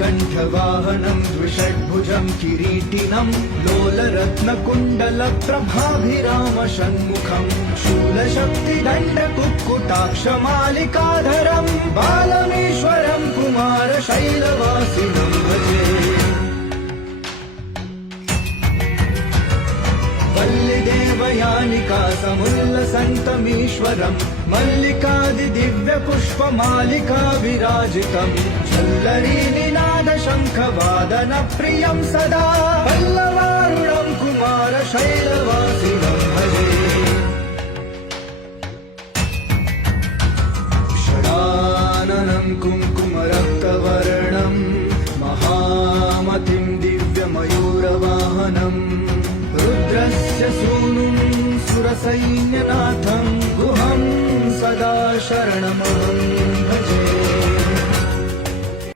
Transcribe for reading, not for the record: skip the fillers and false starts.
नीलकण्ठवाहनं द्विषड्भुजं किरीटिनं लोलरत्नकुण्डलप्रभाभिरामषण्मुखं शूलशक्तिदण्डकुक्कुटाक्षमालिकाधरं बालमेश्वरं कुमारशैलवासिनं भजे। वल्लिदेवयानिका समुल्लसन्तमीश्वरम् मल्लिकादिदिव्यपुष्पमालिका विराजितम् झल्लरीनिनादशङ्खवादनप्रियं सदा पल्लवारुणं कुमारशैलवासिनं भजे। षडाननं